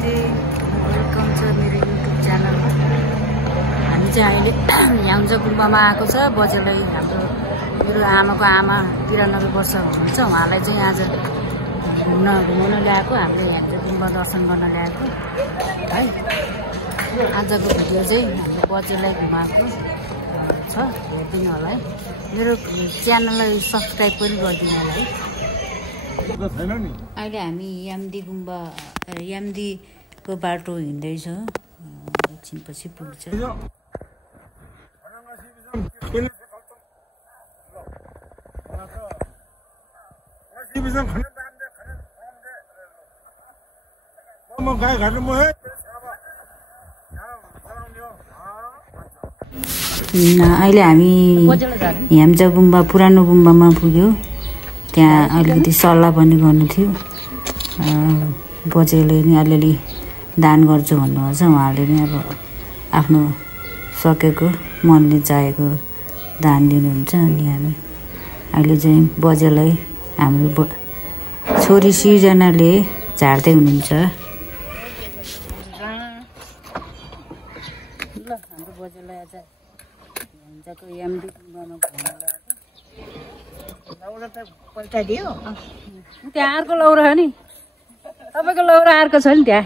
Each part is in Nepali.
नमस्ते, वेलकम छ मेरो युट्युब च्यानलमा। हामी चाहिँ अहिले याङ्जा गुम्बामा आएको छ। बजेलाई हाम्रो मेरो आमाको आमा 93 वर्ष हुनुहुन्छ। उहाँलाई चाहिँ आज घुमाउन ल्याएको, हामीले याङ्जा गुम्बा दर्शन गर्न ल्याएको है। आजको भिडियो चाहिँ हाम्रो बजेलाई घुमाएको छ, हेरिदिनु होला है। मेरो च्यानललाई सब्सक्राइब पनि गरिदिनु होला है। अहिले हामी याम्दीको बाटो हिँड्दैछौँ, एकछिनपछि पुग्छ। अहिले हामी याम्जा गुम्बा पुरानो गुम्बामा पुग्यो। त्यहाँ अलिकति सल्लाह पनि गर्नु थियो। बजेले नि अलिअलि दान गर्छु भन्नुहुन्छ। उहाँले नि अब आफ्नो सकेको मनले चाहेको दान दिनुहुन्छ। अनि हामी अहिले चाहिँ बजेलाई हाम्रो छोरी सिर्जनाले झार्दै हुनुहुन्छ। ल हाम्रो बजेलाई आज याम्जाको याम्दी गुम्बामा घुमाउन ल्याएको। त्यहाँ अर्को लौरा हो नि, तपाईँको लौरा अर्को छ नि त्यहाँ।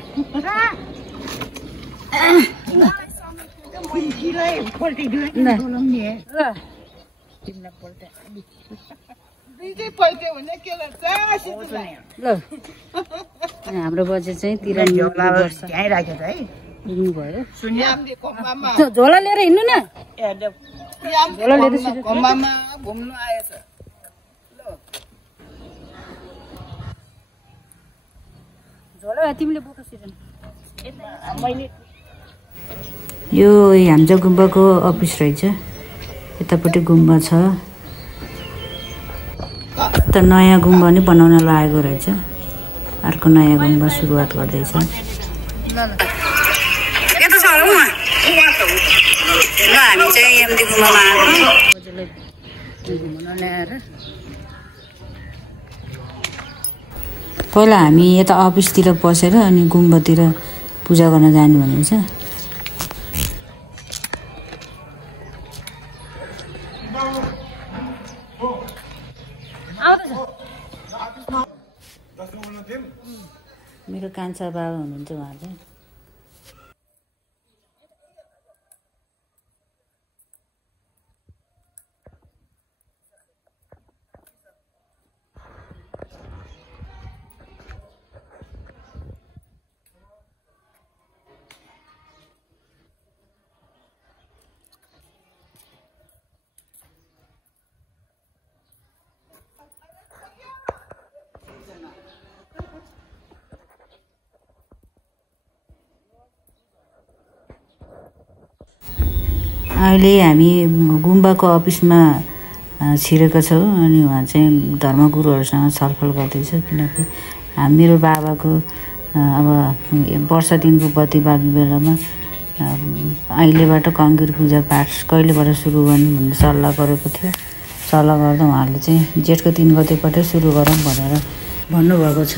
ल हाम्रो बजे चाहिँ 93 वर्ष हिँड्नुभयो। झोला लिएर हिँड्नु न, झोला लिएर घुम्नु आएछ। यो याम्जा गुम्बाको अफिस रहेछ। यतापट्टि गुम्बा छ। त नयाँ गुम्बा नि बनाउन लागेको रहेछ। अर्को नयाँ गुम्बा सुरुवात गर्दैछ। ल हामी चाहिँ याम्दी गुम्बामा आएको। पहिला हामी यता अफिसतिर पसेर अनि गुम्बातिर पूजा गर्न जानु भनेको छ। मेरो कान्छा बाबा हुनुहुन्छ उहाँ चाहिँ। अहिले हामी गुम्बाको अफिसमा छिरेका छौँ। अनि उहाँ चाहिँ धर्मगुरुहरूसँग छलफल गर्दैछ। किनकि मेरो बाबाको अब वर्ष दिनको बत्ती बाल्ने बेलामा अहिलेबाट कङ्कीर पूजा पाठ कहिलेबाट सुरु गर्ने भन्ने सल्लाह गरेको थियो। सल्लाह गर्दा उहाँहरूले चाहिँ जेठको 3 गतेबाटै सुरु गरौँ भनेर भन्नुभएको छ।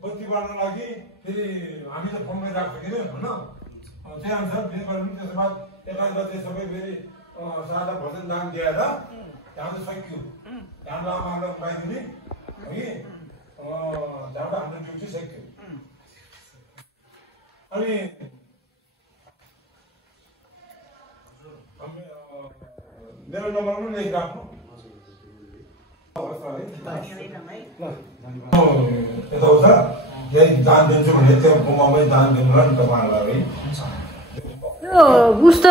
बत्ती बाल्न लागि फेरि हामी त फोन गरिरहेको थियौँ होइन। त्यही अनुसार फेरि गऱ्यौँ। त्यसको बाद 1 गते सबै फेरि सादा भजन दान दिएर त्यहाँबाट सक्यो। त्यहाँबाट आमालाई खुवाइदिने कि त्यहाँबाट हाम्रो ड्युटी सक्यो। अनि मेरो नम्बर पनि लेखिराख्नु। यताउता यही दान दिन्छु भने त्यो गुम्बामै दान दिनुला नि तपाईँहरूलाई है। यो उस त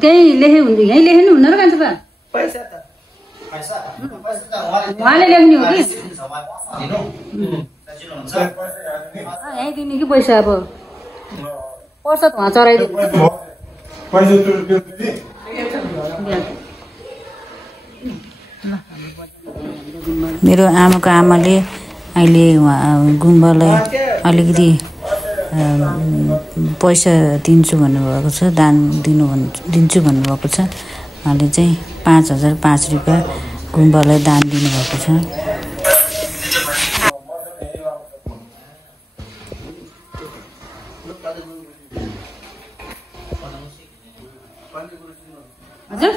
त्यही लेखे हुन्थ्यो, यहीँ लेख्नु हुन्न र कान्छा बा? उहाँले लेख्ने हो कि यहीँ दिने कि पैसा? अब पैसा त उहाँ चढाइदिनु। मेरो आमाको आमाले अहिले गुम्बालाई अलिकति पैसा दिन्छु भन्नुभएको छ, दान दिन्छु भन्नुभएको छ। उहाँले चाहिँ 5005 रुपियाँ गुम्बालाई दान दिनुभएको छ। हजुर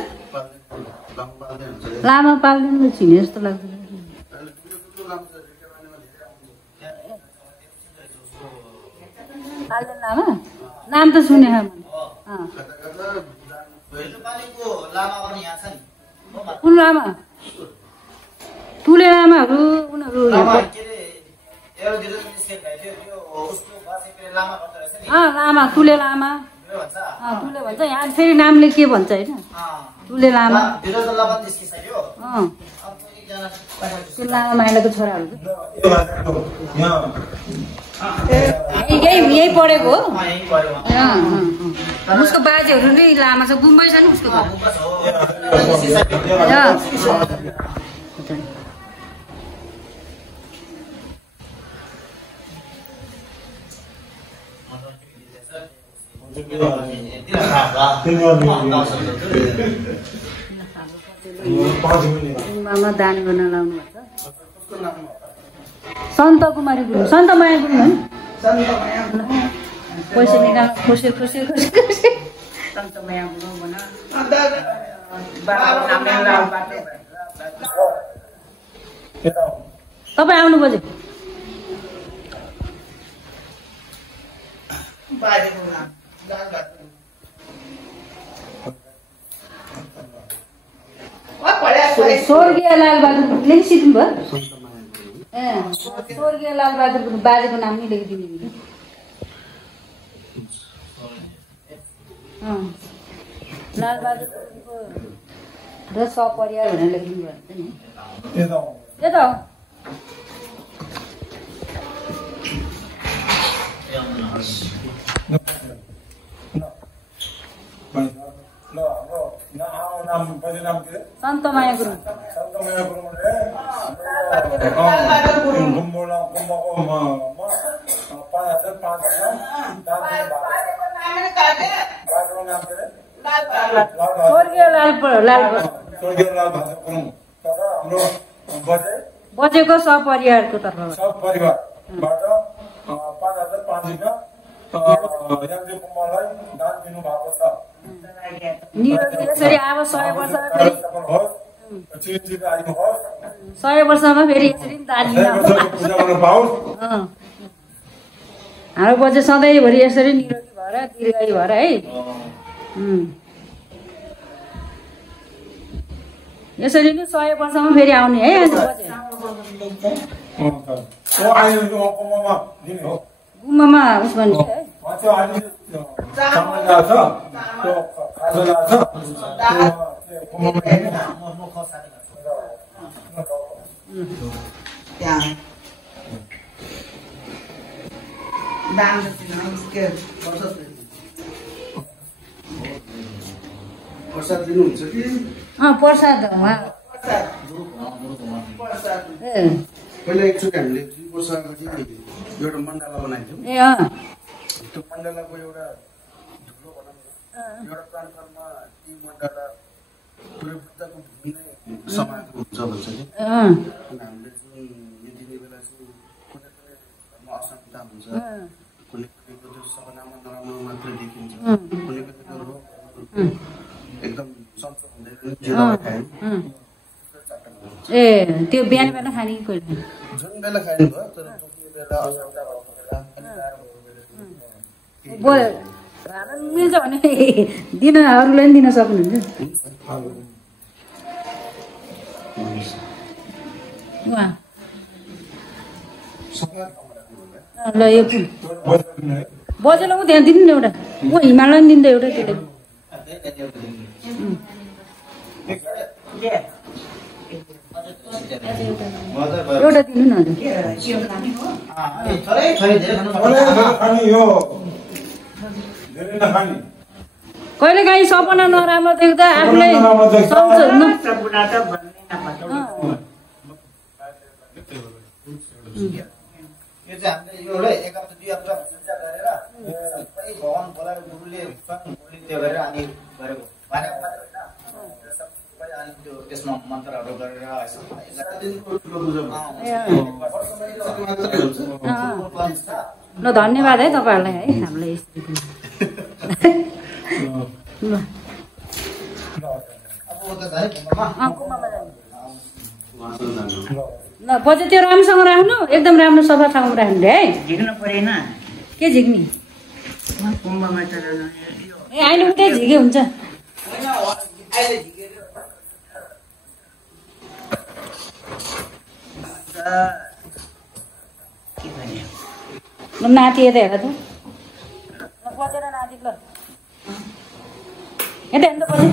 लामा पाल्दैन छिने जस्तो लाग्छ। पाल्दैन लामा नाम त सुने कुन लामा तुले लामाहरू उनीहरू लामा तुले लामा तुले भन्छ। यहाँ फेरि नामले के भन्छ होइन तुले लामा त्यो लामा माइलाको छोराहरू यही पढेको हो। उसको बाजेहरू नै लामा छ, गुम्बै छ नि उसको घर। गुम्बामा दान गर्न लाउनु भएको छ। सन्त कुमारी गुरुङ, सन्त माया गुरुङ हो नि। पैसा निकाल्न खुसी सन्त माया गुरुङ भन। तपाईँ आउनु बजे स्वर्गीय लालबहादुर गुरुङले सिक्नु भयो। स्वर्गीय लालबहादुर गुरुङ बाजेको नाम नै लेखिदिने नि। लालबहादुर गुरुङको र सपरिवार भनेर लेखिदिनु भयो नि। यो त सन्त माया गुरुङ। बजेको सपरिवारको तर्फबाट सपरिवारबाट 5005 रुपियाँ याङ्जे कुमारलाई दान दिनुभएको छ। यसरी अब 100 वर्ष 100 वर्षमा फेरि यसरी दान हाम्रो बजे सधैँभरि यसरी निरोगी भएर दीर्घायु भएर है। यसरी नै 100 वर्षमा फेरि आउने है। गुम्बामा उस भन्नु है। प्रसाद दिनुहुन्छ कि? प्रसाद पहिला एकचोटि हामीले 2 वर्ष अगाडि एउटा मण्डला बनाएको थियौँ। त्यो मण्डलाको एउटा धुलो भनौँ एउटा प्रान्तरमा ती मण्डला पुरै बुद्धको भूमि नै समाएको हुन्छ भन्छ कि। अनि हामीले जुन यति बेला चाहिँ कुनै कुनै धर्म अशान्ति हुन्छ, कुनै कुनैको त्यो सपनामा नराम्रो मात्रै देखिन्छ, कुनै कुनैको रोग एकदम सन्चो हुँदैन त्यो बिहान बेला खाने कि कहिले जुन बेला खाने भयो तर मिल्छ भने दिन अरूलाई पनि दिन सक्नुहुन्छ। ल यो बजेलाई ऊ त्यहाँ दिनु नि एउटा, ऊ हिमालय पनि दिन्छ एउटा त्यसले एउटा दिनु न हजुर। कहिले काहीँ सपना नराम्रो देख्दा आफूलाई यो चाहिँ हामीले यो एक हप्ता 2 हप्ता चिन्ता गरेर भगवान बोलाएर गुरुले त्यो गरेर अनि गरेको अनि त्यो त्यसमा मन्त्रहरू गरेर ल धन्यवाद है तपाईँहरूलाई है हामीलाई ल बजे त्यो राम्रोसँग राख्नु एकदम राम्रो सफा ठाउँमा राख्नु है झिक्नु परेन के झिक्ने कुम्भमा त ए अहिले उतै झिके हुन्छ ल नाति यता हेर त बजेर नाति ल यता हेर्नु त बजे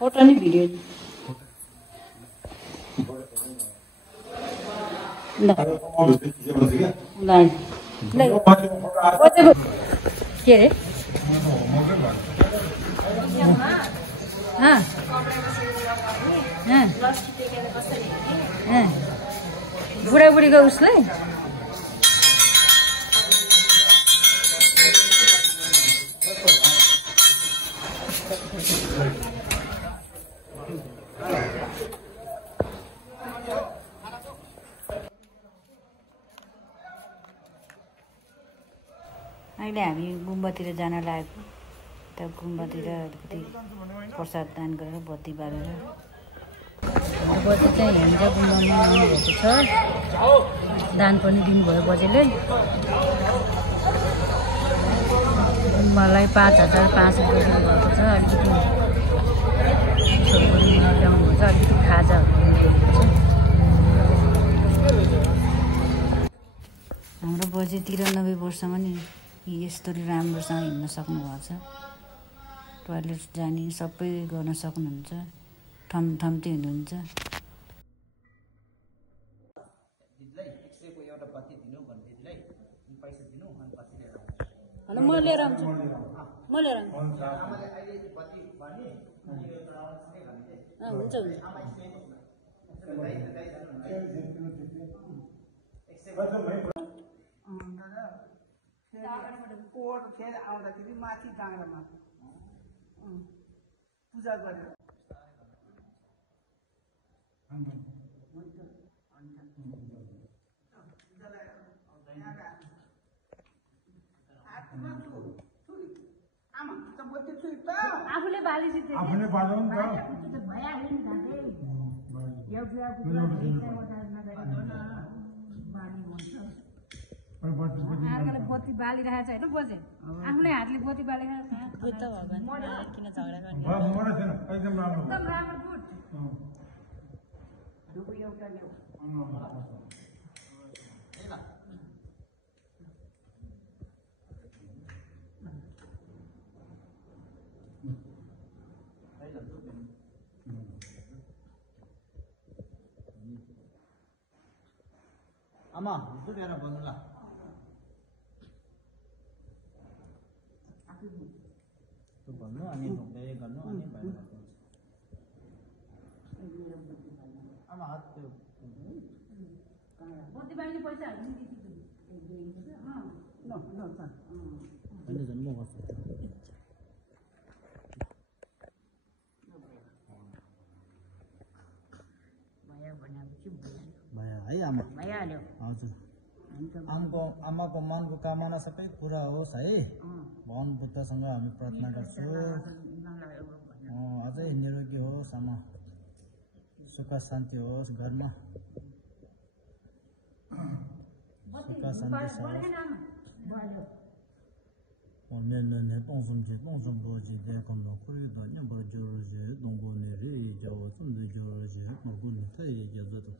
फोटो नि भिडियो ल के अरे बुढाबुढीको उसलाई अहिले हामी गुम्बातिर जान लागेको त्यो गुम्बातिर अलिकति प्रसाद दान गरेर बत्ती बालेर बजे चाहिँ हेन्जा गुम्बामा आउनुभएको छ दान पनि दिनुभयो बजेले गुम्बालाई 5,500 दिनुभएको छ अलिकति ल्याउनुहुन्छ अलिकति खाजाहरू हाम्रो बजे 93 वर्षमा नि यस्तरी राम्रोसँग हिँड्न सक्नुभएको छ टोयलेट जाने सबै गर्न सक्नुहुन्छ ठमठम्ती हुनुहुन्छ म लिएर आउँछु म लिएर आउँछु हुन्छ हुन्छ कोट फेरि आउँदाखेरि माथि डाँडामा पूजा गरेर आफूले बाली आफूले बाजाउनु त अर्काले बोती बालिरहेको छ होइन बजे आफ्नै हातले बोती बालिरहेको छ किन झगडा गर्ने एकदम राम्रो गुड एउटा ल्याऊ आमा दुधेर बोल्नु ल त्यो भन्नु अनि ढोक्दै गर्नु अनि बाहिर आमा हात त्यो बोती बाल्ने पैसा हाल्नु अहिले जन्म गर्छ भया है आमा भइहाल्यो हजुर आमाको मनको कामना सबै पुरा होस् है भगवान बुद्धसँग हामी प्रार्थना गर्छौँ अझै निरोगी होस् आमा सुख शान्ति होस् घरमा सुख शान्ति 원래는 똥손지 똥손보지 배건도 거기도 녀버 저러지 동고네리 저거 좀더 저러지 뭐군데 얘기해도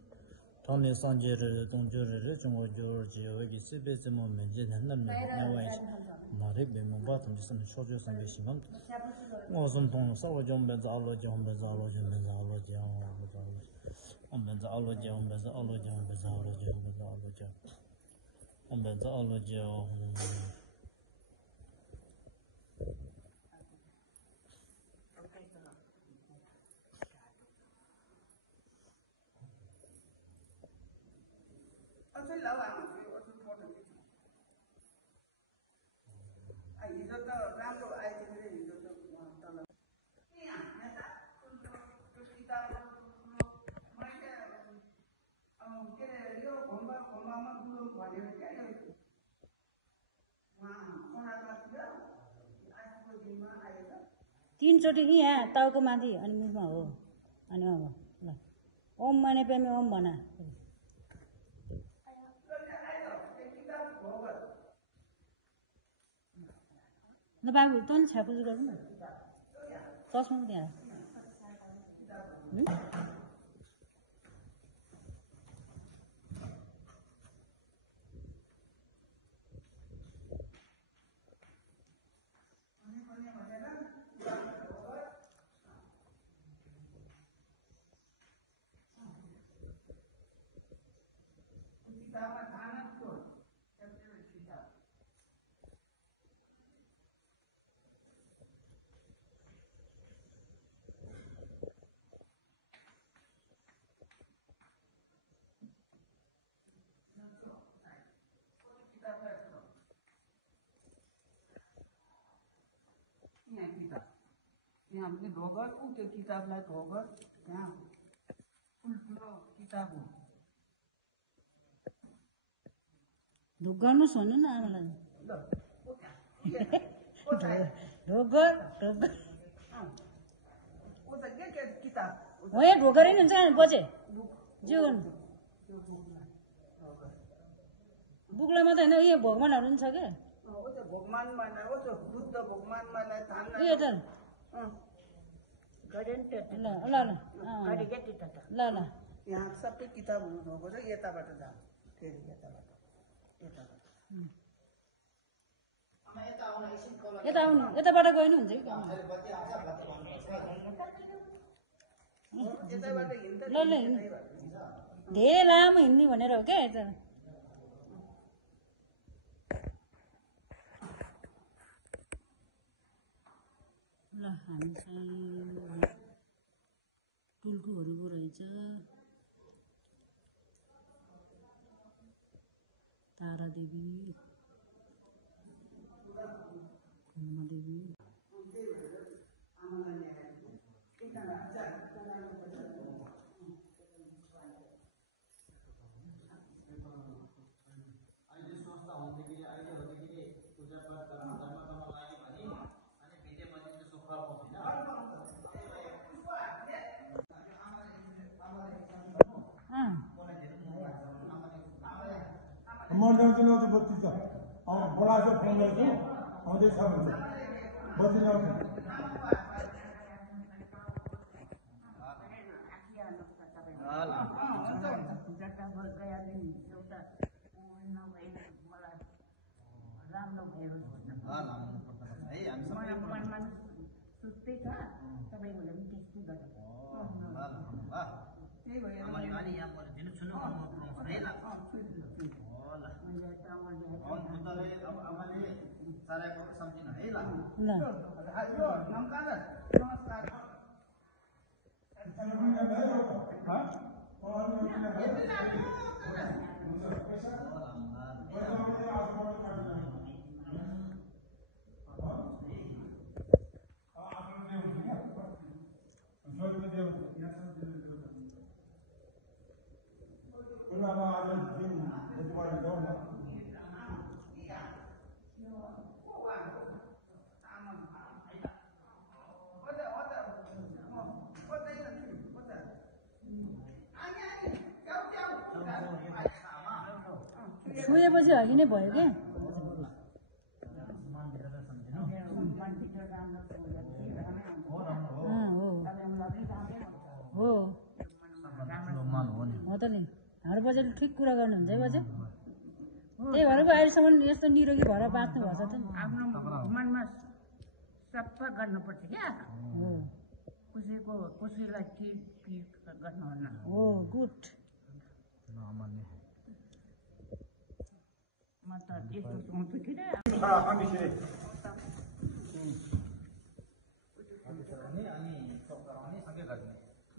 전에 산제를 동저를 좀 저러지 여기 집에서 뭐 맨제는 남는 나와이 말이 배면 같은 무슨 소조 상계시면 무슨 돈 싸워 좀 배서 알로 좀 배서 알로 좀 배서 알로 좀 배서 알로 좀 배서 알로 좀 배서 알로 좀 배서 알로 좀 배서 알로 좀 भनेर क्या उहाँ सोनारमा थियो आजको दिनमा आएर 3 चोटि कि यहाँ टाउको माथि अनि मुखमा हो अनि अब ल ओम मने पेमे ओम भना ल बाबु तँ नि छ्यापुजी गर्नु न चस्मा त्यहाँ यहाँ पनि ढोगर ऊ त्यो किताबलाई ढोगर त्यहाँ ठुल्ठुलो किताब हो ढोक गर्नुहोस् भन्नु न आमालाई ढोक के किताब हो यहाँ ढोक गरे नि हुन्छ बजे जे गर्नु बुकलाई मात्रै होइन यो भगवान्हरू पनि छ क्या भगवान्मालाई हो त्यो बुद्ध भगवान्मालाई उयो त ल ल यहाँ सबै किताबहरू ढोको छ यताबाट जान्छ फेरि यता आउनु यताबाट गयो नि हुन्छ कि ल ल धेरै लामो हिँड्ने भनेर हो क्या यता ल हामी चाहिँ टुल्कुहरू पो रहेछ तारादेवी देवी इमर्जेन्सी ल्याउँछ बत्ती छ बोलाएको फोन गरेको आउँदैछ भन्छ बत्ती ल्याउँछ सोएपछि हगि नै भयो क्या हो त नि हाम्रो बजेट ठिक कुरा गर्नुहुन्छ है बजे त्यही भएर पो अहिलेसम्म यस्तो निरोगी भएर बाँच्नु भएको छ त आफ्नो मनमा सफा गर्नुपर्छ क्या कसैलाई के गर्नुहुन्न हो गुड म त यस्तो सोच्छु कि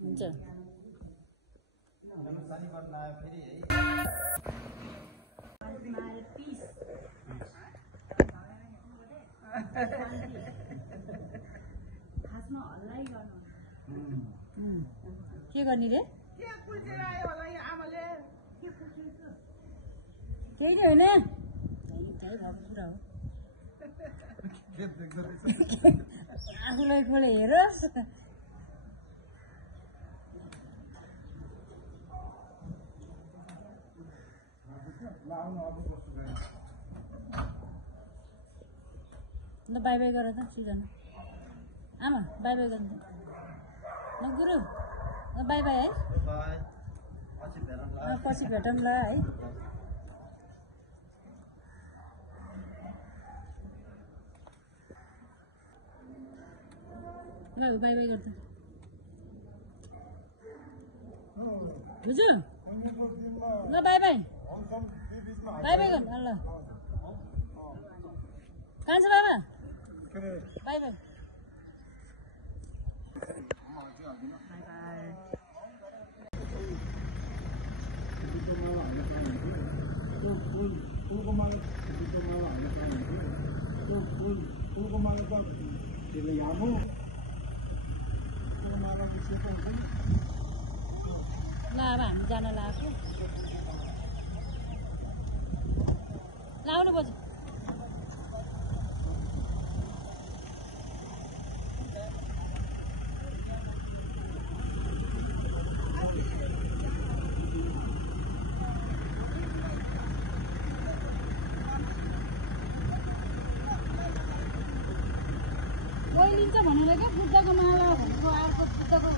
हुन्छ के गर्ने रे के कुल्चेर आयो होला यो आमाले के कुल्चेछ केही होइन त्यही भएको कुरा हो आफूलाई खोले हेरोस् ल बाई बाई गर त सिजन आमा बाई बाई गर्नु ल गुरु ल बाई बाई है पछि भेटौँ ल है ल बाई बाई गर्दा बुझ्यो ल बाई बाई बाई बाई गर्नु ल कहाँ छ बाबा बाई बाई ल अब हामी जान लाग्यो ल आउनु पर्छ लिन्छ भनेर क्या बुद्धको माला भनेको अर्को बुद्धको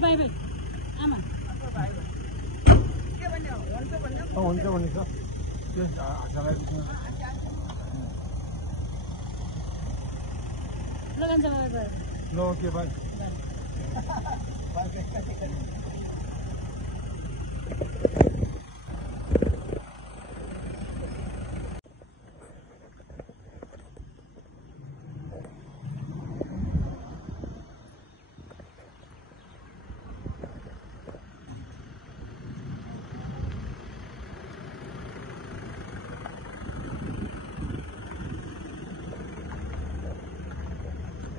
बाई बाई आमा हुन्छ भने छ ल जान्छ बाबा गएर ल ओके बाई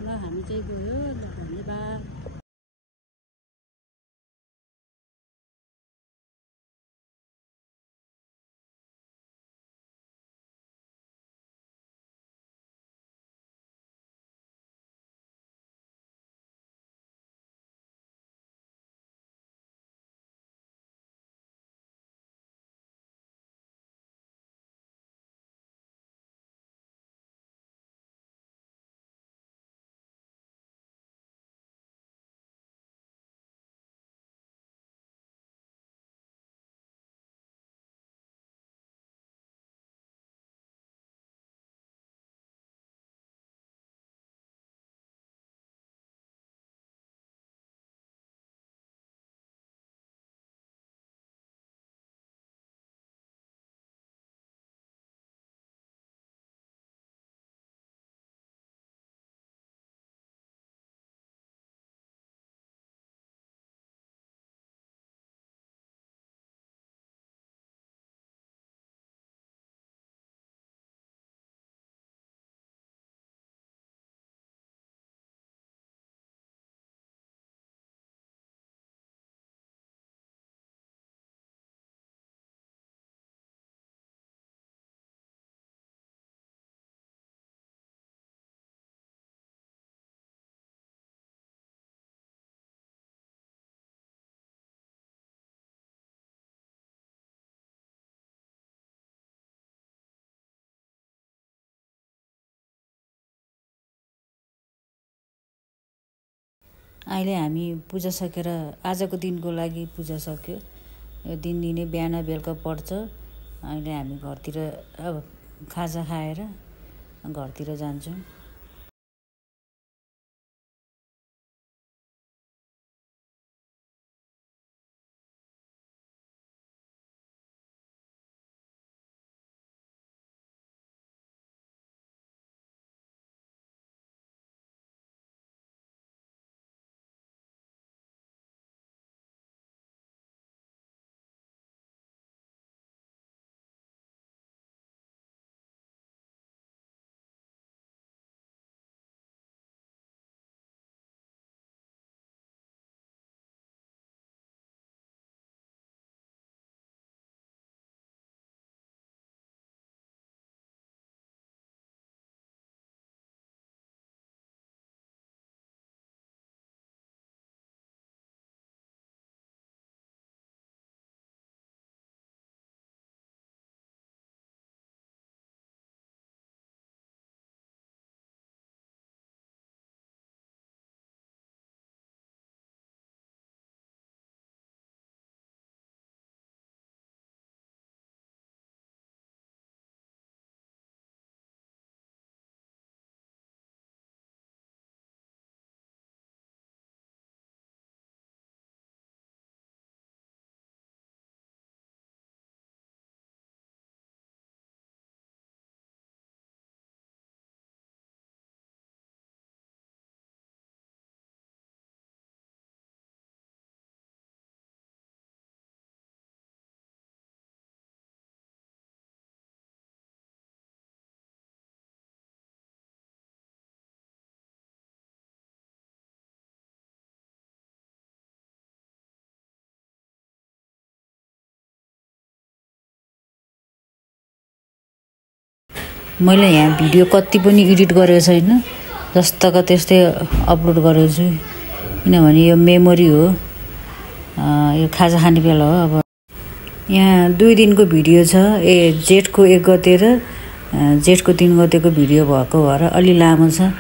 ल हामी चाहिँ गयो ल धन्यवाद अहिले हामी पूजा सकेर आजको दिनको लागि पूजा सक्यो यो दिन दिनै बिहान बेलुका पर्छ अहिले हामी घरतिर अब खाजा खाएर घरतिर जान्छौँ मैले यहाँ भिडियो कति पनि एडिट गरेको छैन, जस्ताको त्यस्तै अपलोड गरेको छु किनभने यो मेमोरी हो। यो खाजा खाने बेला हो। अब यहाँ 2 दिनको भिडियो छ, जेठको 1 गते र जेठको 3 गतेको भिडियो भएको भएर अलि लामो छ।